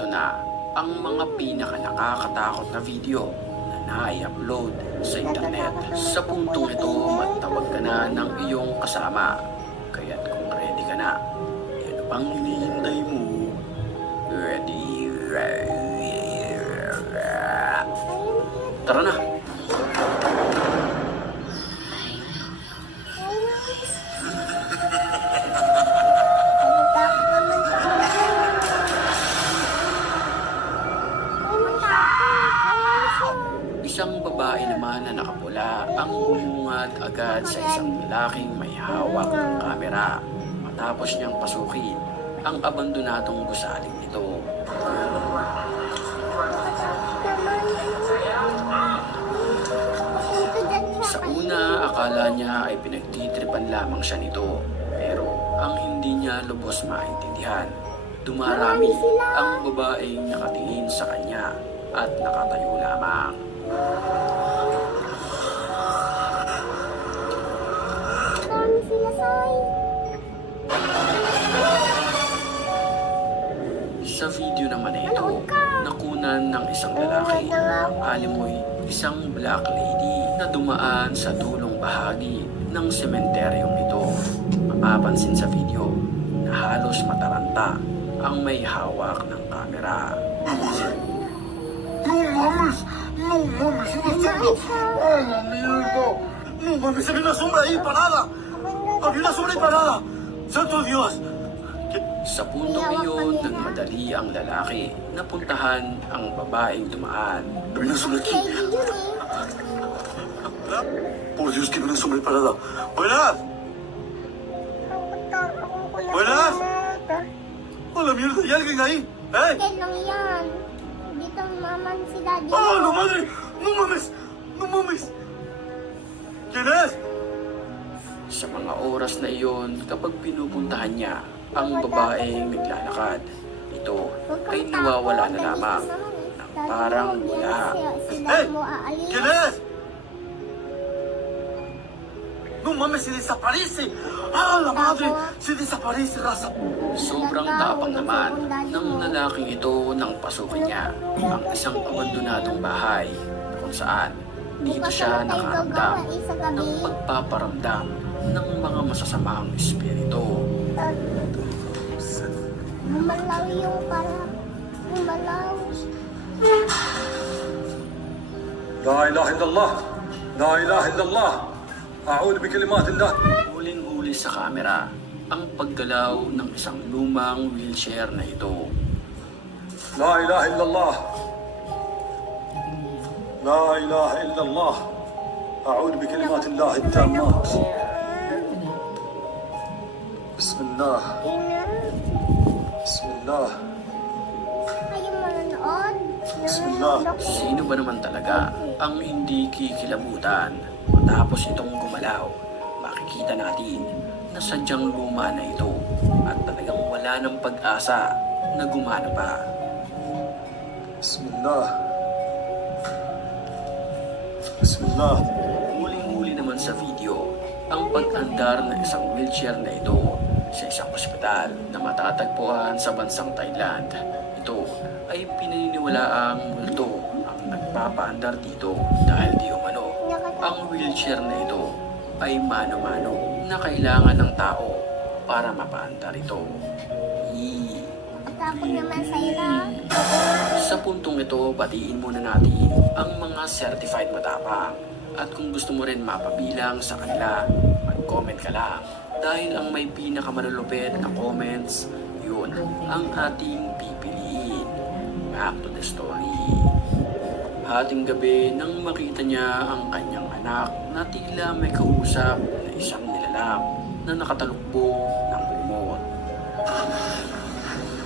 ito na ang mga pinaka-nakakatakot na video na nai-upload sa internet. Sa puntong ito, magtawag ka na ng iyong kasama. Kaya't kung ready ka na, ano pang hinihintay mo? Ready? Tara na! Isang babae naman na nakapula ang bumungad agad sa isang lalaking may hawak ng kamera matapos niyang pasukin ang abandonadong gusaling nito. Sa una, akala niya ay pinagtitripan lamang siya nito, pero ang hindi niya lubos maintindihan, dumarami ang babaeng nakatingin sa kanya at nakatayo lamang. Sa video naman na ito, nakunan ng isang lalaki ang alimoy isang black lady na dumaan sa dulong bahagi ng sementeryong ito. Mapapansin sa video na halos mataranta ang may hawak ng kamera. No mames, una sombra. ¡A la mierda! No mames, había una sombra ahí parada. Había una sombra ahí parada. ¡Santo Dios! Sa puntong iyon, nagmadali ang lalaki na puntahan ang babaeng dumaan. Había una sombra aquí. Por Dios, que había una sombra ahí parada. ¡Buenas! ¡Buenas! ¡A la mierda! ¿Hay alguien ahí? ¿Eh? Kaya lang yan. Dito naman si Daddy. ¡Ah, la madre! ¡No mames! ¡No mames! ¿Quién es? Sa mga oras na iyon, kapag pinupuntahan niya ang babaeng naglalakad, ito ay nawawala na lamang ng parang wala. ¡Eh! ¿Quién es? ¡No mames! ¡Se desaparece! ¡Ah, la madre! ¡Se desaparece, raza! Sobrang tapang naman ng lalaking ito nang pasukin niya ang isang abandonadong bahay kung saan dito siya nakaramdam ng pagpaparamdam ng mga masasamang espiritu. Gumalaw yung parang. Gumalaw. لا إله إلا الله لا إله إلا الله أعوذ بكلمات الله. Huling-huli sa kamera ang paggalaw ng isang lumang wheelchair na ito. لا إله إلا الله لا إله إلا الله أعوذ بكلمات الله التامات. بسم الله بسم الله Ayaw manonood. Bismillah. Sino ba naman talaga ang hindi kikilabutan matapos itong gumalaw? Makikita natin na sadyang luma na ito at talagang wala ng pag-asa na gumana pa. بسم الله بسم الله. Huling-huli naman sa video ang pag-andar ng isang wheelchair na ito sa isang ospital na matatagpuan sa bansang Thailand. Ito ay pinaniniwalaang multo ang nagpapaandar dito dahil di umano ang wheelchair na ito ay mano-mano na kailangan ng tao para mapaandar ito. Takot naman sa'yo na. Sa puntong ito, batiin muna natin ang mga certified matapang. At kung gusto mo rin mapabilang sa kanila, mag-comment ka lang. Dahil ang may pinakamalulupit na comments, yun ang ating pipiliin. Back to the story. Hating gabi nang makita niya ang kanyang anak na tila may kausap na isang nilalang na nakatalukbong ng kumot.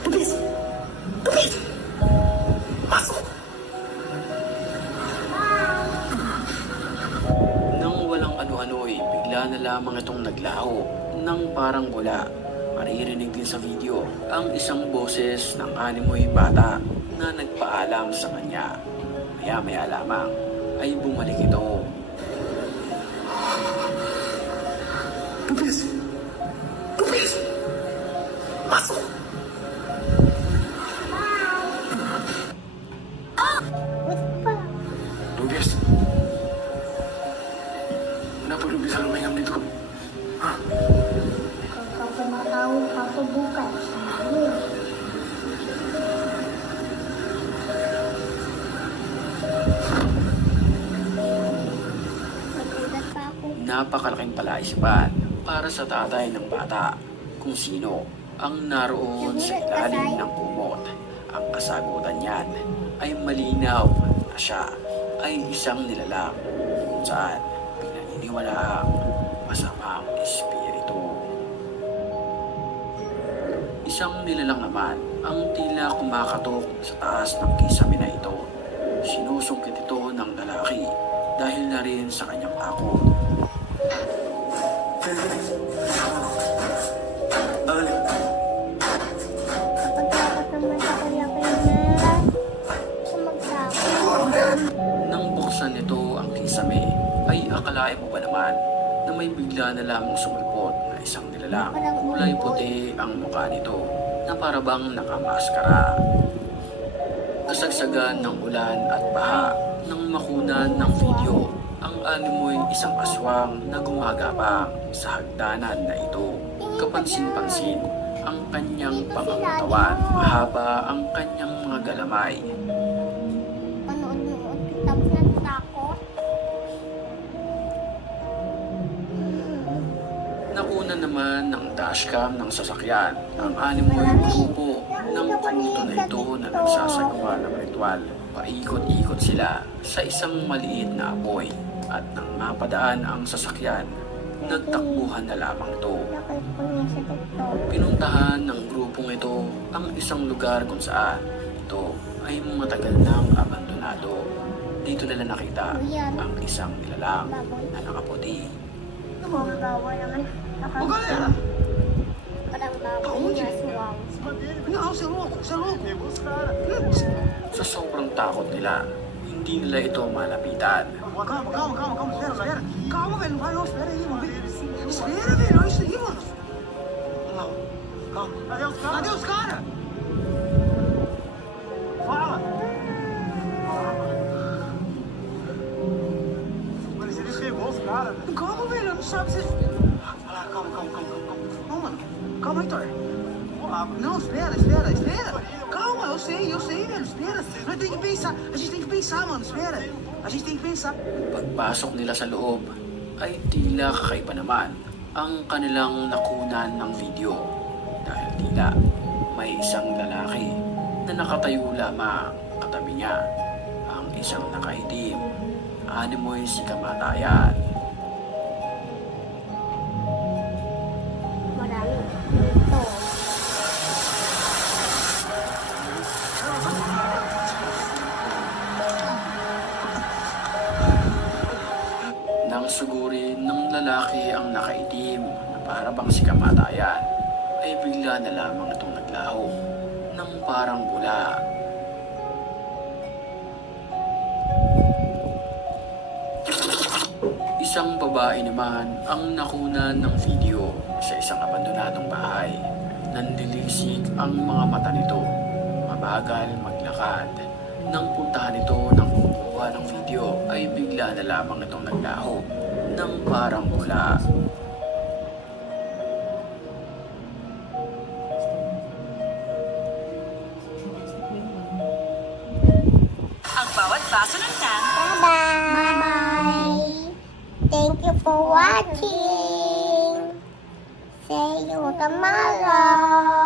Pulis! Pulis! Pasok! Nang walang ano-ano'y bigla na lamang itong naglaho nang parang wala. Maririnig din sa video ang isang boses ng animoy bata na nagpaalam sa kanya. Maya-maya lamang ay bumalik ito. Pulis! Pulis! Pasok! ako bukas. Ayun. Nagulat pa ako. Napakalaking palaisipan para sa tatay ng bata kung sino ang naroon sa ilalim ng kumot. Ang kasagutan niyan ay malinaw na siya ay isang nilalang kung saan pinaniniwalaang masamang espiritu. Isang nilalang naman ang tila kumakatok sa taas ng kisame na ito. Sinusungkit ito ng lalaki dahil na rin sa kanyang takot. Pagkakot naman sa kanya na siya magtakot. Nang buksan nito ang kisame, ay akalain mo ba naman na may bigla na lamang sumulpot na isang nilalang. Kulay puti ang mukha nito na parabang nakamaskara. Kasagsagan ng ulan at baha nang makunan ng video. Ang animoy isang aswang na gumagapang sa hagdanan na ito. Kapansin-pansin ang kanyang pangangatawan. Mahaba ang kanyang mga galamay. Panood-nood tapos natakot. Nakuna naman ng dashcam ng sasakyan ang animoy grupo ng kulto na ito na nagsasagawa ng ritual. Paikot-ikot sila sa isang maliit na apoy at nang mapadaan ang sasakyan, nagtakbuhan na lamang ito. Nakit ko niya sa doktor. Pinuntahan ng grupong ito ang isang lugar kung saan ito ay matagal nang abandonado. Dito nila nakita ang isang nilalang na nakaputi. Ang bawa naman. Parang baboy na suwang. Não, você é louco, você é louco. Sa sobrang takot nila, hindi nila ito malapitan. Calma, calma, calma, calma, espera. Calma, velho, não vai não, espera aí, mano. Espera, velho, olha isso aí, mano. Calma, calma. Cadê os caras? Cadê os caras? Fala. Mano, você pegou os caras. Calma, velho, não sabe se... Olha lá, calma, calma, calma, calma, calma. Não, mano. Calma, Heitor. Não, espera. Calma, eu sei, velho, espera. Nós tem que pensar, a gente tem que pensar, mano, espera. A gente tem que pensar. Pagpasok nila sa loob, ay tila kakaiba naman ang kanilang nakunan ng video. Dahil tila may isang lalaki na nakatayo lamang katabi niya. Ang isang nakaitim, animoy si kamatayan. Marami. Ito. Nang sugurin ng lalaki ang nakaitim na parabang si kamatayan, ay bigla na lamang itong naglaho ng parang bula. Isang babae naman ang nakunan ng video sa isang abandonadong bahay. Nanlilisik ang mga mata nito. Mabagal maglakad. Nang puntahan ito ng kumukuha ng video ay bigla na lamang itong naglaho ng parang bula. Ang bawat baso ng tan Bye-bye. Thank you for watching. See you tomorrow.